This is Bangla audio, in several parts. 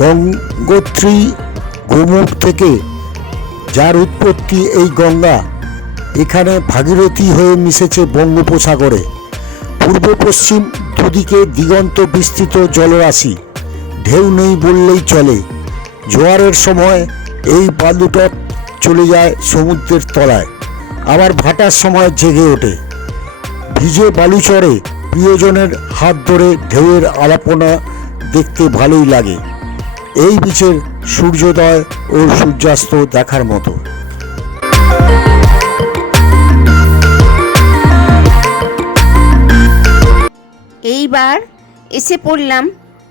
গঙ্গোত্রী গোমুখ থেকে যার উৎপত্তি এই গঙ্গা, এখানে ভাগীরথী হয়ে মিশেছে বঙ্গোপসাগরে। পূর্ব পশ্চিম দুদিকে দিগন্ত বিস্তৃত জলরাশি, ঢেউ নেই বললেই চলে। জোয়ারের সময় এই বালুটক চলে যায় সমুদ্রের তলায়, আবার ভাটার সময় জেগে ওঠে। ভিজে বালুচরে প্রিয়জনের হাত ধরে ঢেউয়ের আলাপনা দেখতে ভালোই লাগে। এই বিচের সূর্যোদয় ও সূর্যাস্ত দেখার মতো। এইবার এসে পড়লাম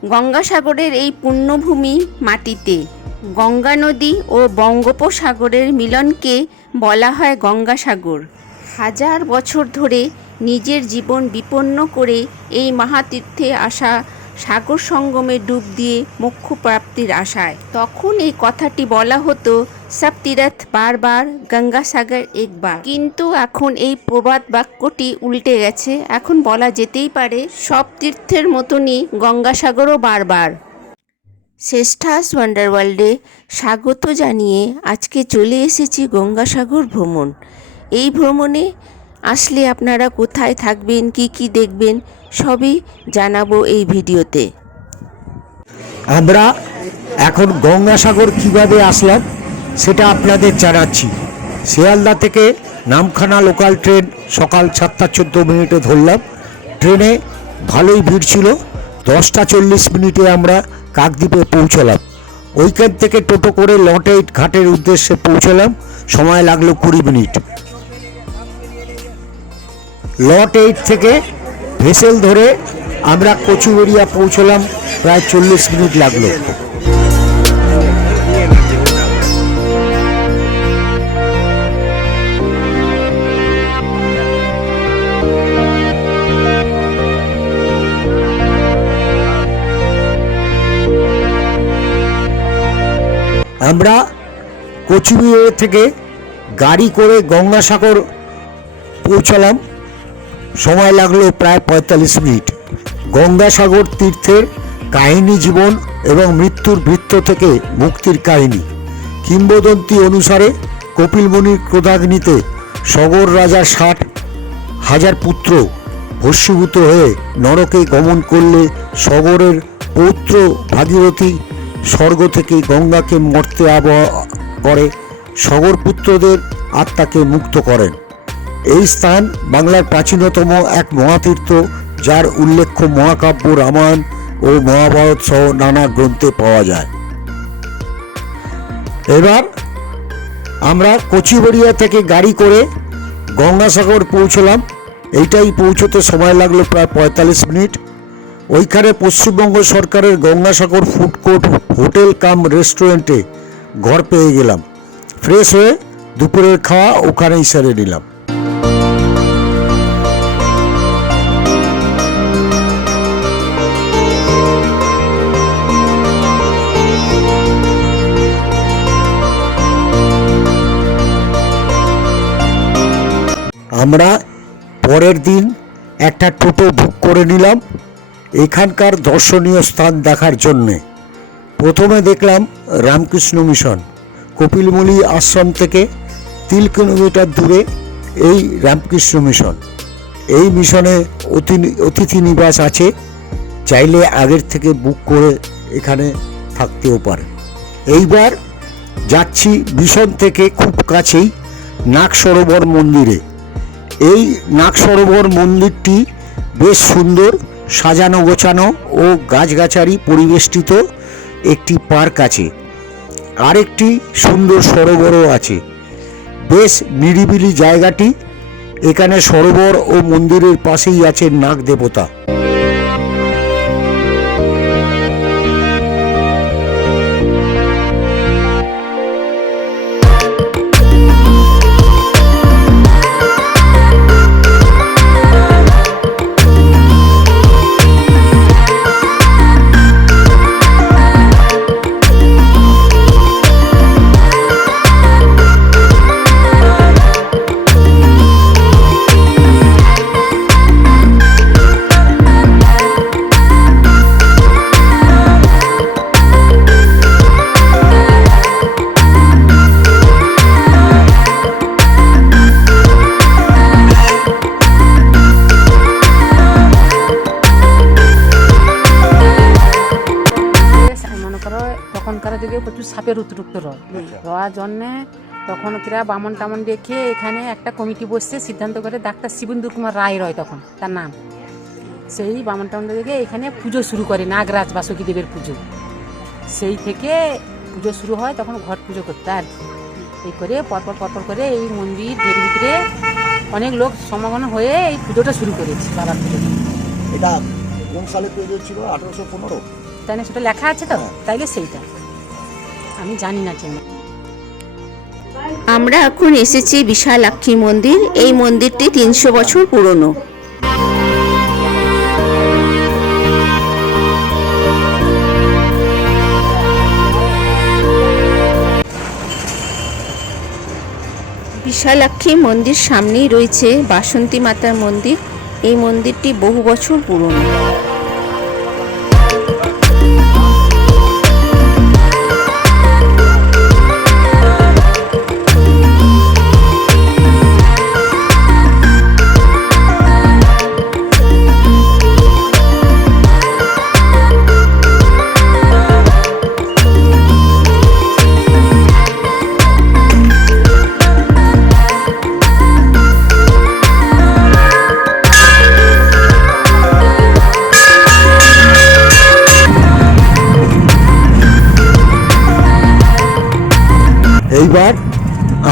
গঙ্গাসাগরের এই পুণ্যভূমি মাটিতে। গঙ্গা নদী ও বঙ্গোপসাগরের মিলনকে বলা হয় গঙ্গাসাগর। হাজার বছর ধরে নিজের জীবন বিপন্ন করে এই মহাতীর্থে আসা সাগর সঙ্গমে ডুব দিয়ে মোক্ষ প্রাপ্তির আশায়। তখন এই কথাটি বলা হতো, সব তীরথ বারবার গঙ্গাসাগর একবার। কিন্তু এখন এই প্রবাদ বাক্যটি উল্টে গেছে। এখন বলা যেতেই পারে, সব তীর্থের মতনই গঙ্গাসাগরও বারবার। শ্রেষ্ঠাস ওয়ান্ডার ওয়ার্ল্ডে স্বাগত জানিয়ে আজকে চলে এসেছি গঙ্গাসাগর ভ্রমণ। এই ভ্রমণে আসলে আপনারা কোথায় থাকবেন, কি কি দেখবেন সবই জানাব এই ভিডিওতে। আমরা এখন গঙ্গাসাগর কীভাবে আসলাম সেটা আপনাদের জানাচ্ছি। শিয়ালদা থেকে নামখানা লোকাল ট্রেন সকাল সাতটা চোদ্দ মিনিটে ধরলাম। ট্রেনে ভালোই ভিড় ছিল। দশটা চল্লিশ মিনিটে আমরা কাকদ্বীপে পৌঁছলাম। ওইখান থেকে টোটো করে লটেইট ঘাটের উদ্দেশ্যে পৌঁছলাম। সময় লাগল কুড়ি মিনিট। লট এইট থেকে ভেসেল ধরে আমরা কচুবেড়িয়া পৌঁছলাম, প্রায় চল্লিশ মিনিট লাগল। আমরা কচুবিহার থেকে গাড়ি করে গঙ্গাসাগর পৌঁছলাম। সময় লাগল প্রায় পঁয়তাল্লিশ মিনিট। গঙ্গাসাগর তীর্থের কাহিনী জীবন এবং মৃত্যুর বৃত্ত থেকে মুক্তির কাহিনী। কিংবদন্তি অনুসারে কপিল মুনির ক্রোধাগ্নিতে সগর রাজার ষাট হাজার পুত্র ভস্মীভূত হয়ে নরকে গমন করলে সগরের পৌত্র ভাগীরথী স্বর্গ থেকে গঙ্গাকে মর্তে আবহাওয়া করে। সগর পুত্রদের আত্মাকে মুক্ত করেন। এই স্থান বাংলার প্রাচীনতম এক মহাতীর্থ, যার উল্লেখ্য মহাকাব্য রামায়ণ ও মহাভারত সহ নানা গ্রন্থে পাওয়া যায়। এবার আমরা কচিবেড়িয়া থেকে গাড়ি করে গঙ্গাসাগর পৌঁছলাম। এইটাই পৌঁছতে সময় লাগল প্রায় পঁয়তাল্লিশ মিনিট। ওইখানে পশ্চিমবঙ্গ সরকারের Gangasagar food court hotel cum রেস্টুরেন্টে ঘর পেয়ে গেলাম। ফ্রেশ হয়ে দুপুরের খাওয়া ওখানেই সেরে নিলাম। আমরা পরের দিন একটা টোটো বুক করে নিলাম এখানকার দর্শনীয় স্থান দেখার জন্যে। প্রথমে দেখলাম রামকৃষ্ণ মিশন কপিলমুলি আশ্রম থেকে তিন কিলোমিটার দূরে এই রামকৃষ্ণ মিশন। এই মিশনে অতি- অতিথি নিবাস আছে, চাইলে আগের থেকে বুক করে এখানে থাকতেও পারে এইবার যাচ্ছি মিশন থেকে খুব কাছেই নাগ সরোবর মন্দিরে। এই নাগ সরোবর মন্দিরটি বেশ সুন্দর, সাজানো গোছানো ও গাছগাছালি পরিবেষ্টিত একটি পার্ক আছে। আরেকটি সুন্দর সরোবরও আছে। বেশ নিরিবিলি জায়গাটি। এখানে সরোবর ও মন্দিরের পাশেই আছে নাগ দেবতা। সাপের উত্তরুক্ত রয় রওয়ার জন্যে তখন কিরা বামন টামন দেখে এখানে একটা কমিটি বসছে সিদ্ধান্ত করে ডাক্তার শিবেন্দ্র কুমার রায় রয় তখন তার নাম। সেই বামন টামন দেখে এখানে পুজো শুরু করে নাগরাজ বাসুকী দেবের পুজো। সেই থেকে পুজো শুরু হয় তখন ঘট পুজো করতে আর কি। এই করে পরপর পরপর করে এই মন্দির এর ভিতরে অনেক লোক সমাগম হয়ে এই পুজোটা শুরু করেছে বাবার পুজোটা এটা কোন সালে তৈরি হচ্ছিল আঠারোশো পনেরো? তাই না সেটা লেখা আছে তো? তাইলে সেইটা। আমি জানি না ঠিক আমরা এখন এসেছি বিশালাক্ষী মন্দির। এই মন্দিরটি তিনশো বছর পুরনো। বিশালাক্ষী মন্দির সামনেই রয়েছে বাসন্তী মাতার মন্দির। এই মন্দিরটি বহু বছর পুরনো।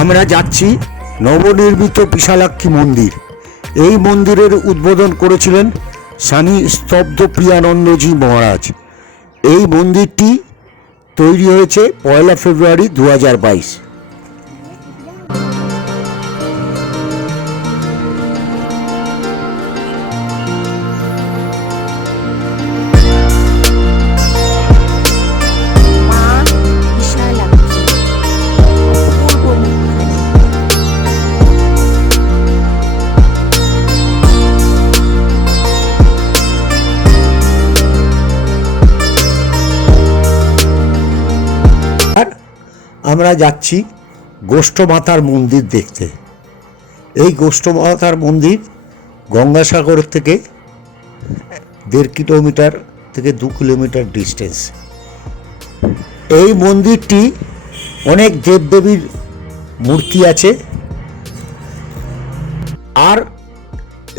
আমরা যাচ্ছি নবনির্মিত বিশালাক্ষী মন্দির। এই মন্দিরের উদ্বোধন করেছিলেন স্বামী স্তব্ধ প্রিয়ানন্দজি মহারাজ। এই মন্দিরটি তৈরি হয়েছে পয়লা ফেব্রুয়ারি দু হাজার বাইশ। আমরা যাচ্ছি গোষ্ঠমাতার মন্দির দেখতে। এই গোষ্ঠমাতার মন্দির গঙ্গাসাগর থেকে দেড় কিলোমিটার থেকে দু কিলোমিটার ডিস্টেন্স এই মন্দিরটি অনেক দেবদেবীর মূর্তি আছে। আর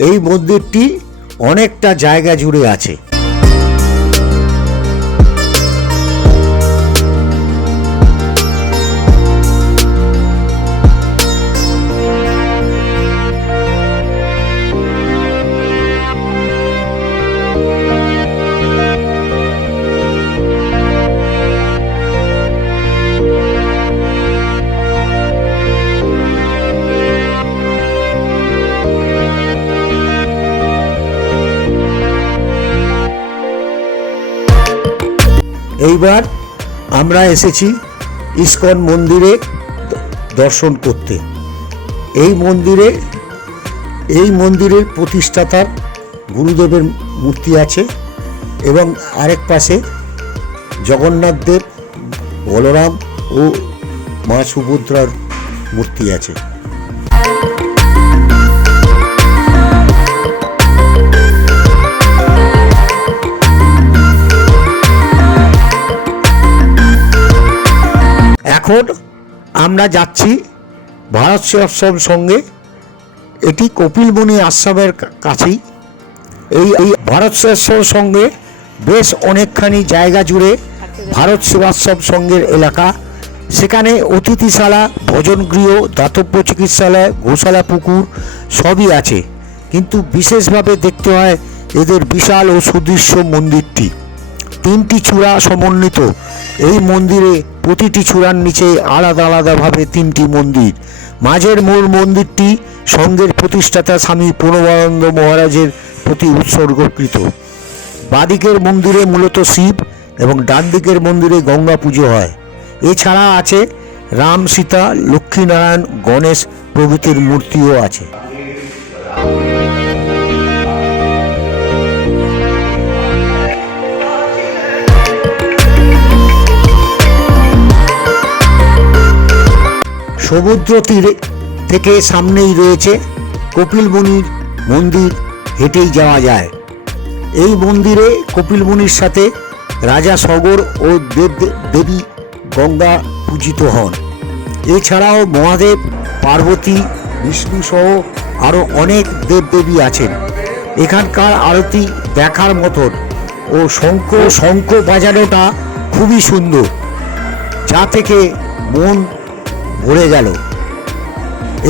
এই মন্দিরটি অনেকটা জায়গা জুড়ে আছে। এইবার আমরা এসেছি ইস্কন মন্দিরে দর্শন করতে। এই মন্দিরে, এই মন্দিরের প্রতিষ্ঠাতার গুরুদেবের মূর্তি আছে এবং আরেক পাশে জগন্নাথ দেব, বলরাম ও মা সুভদ্রার মূর্তি আছে। এখন আমরা যাচ্ছি ভারত সেবাশ্রম সঙ্গে। এটি কপিলমণি আশ্রমের কাছেই। এই এই ভারত সেবাশ্রম সঙ্গে বেশ অনেকখানি জায়গা জুড়ে ভারত সেবাশ্রম সঙ্গের এলাকা। সেখানে অতিথিশালা, ভোজনগৃহ, দাতব্য চিকিৎসালয়, গোশালা পুকুর সবই আছে। কিন্তু বিশেষভাবে দেখতে হয় এদের বিশাল ও সুদৃশ্য মন্দিরটি। তিনটি চূড়া সমন্বিত। এই মন্দিরে প্রতিটি চূড়ার নিচে আলাদা আলাদাভাবে তিনটি মন্দির। মাঝের মূল মন্দিরটি সঙ্গের প্রতিষ্ঠাতা স্বামী প্রণবানন্দ মহারাজের প্রতি উৎসর্গকৃত। বাদিকের মন্দিরে মূলত শিব এবং ডান দিকের মন্দিরে গঙ্গা পুজো হয়। এছাড়া আছে রাম সীতা, লক্ষ্মীনারায়ণ, গণেশ প্রভৃতির মূর্তিও আছে। সমুদ্র তীরে থেকে সামনেই রয়েছে কপিলমুনির মন্দির, হেঁটেই যাওয়া যায়। এই মন্দিরে কপিল কপিলমুনির সাথে রাজা সগর ও দেব, দেবী গঙ্গা পূজিত হন। এছাড়াও মহাদেব, পার্বতী, বিষ্ণু সহ আরও অনেক দেবদেবী আছেন। এখানকার আরতি দেখার মতন ও শঙ্খ শঙ্খ বাজানোটা খুবই সুন্দর, যা থেকে মন ভরে গেল।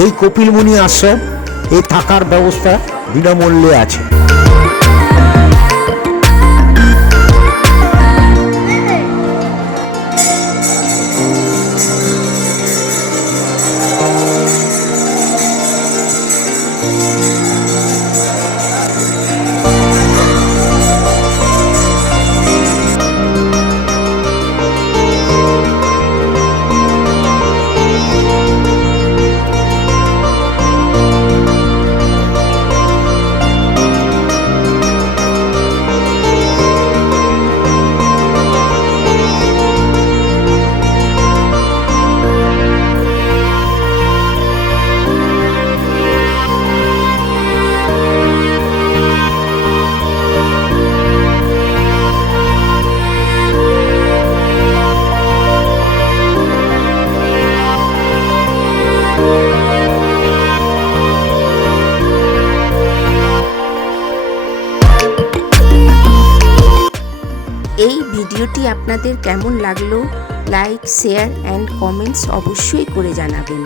এই কপিলমুনি আশ্রম এই থাকার ব্যবস্থা বিনামূল্যে আছে। আপনাদের কেমন লাগল? লাইক শেয়ার অ্যান্ড কমেন্টস অবশ্যই করে জানাবেন।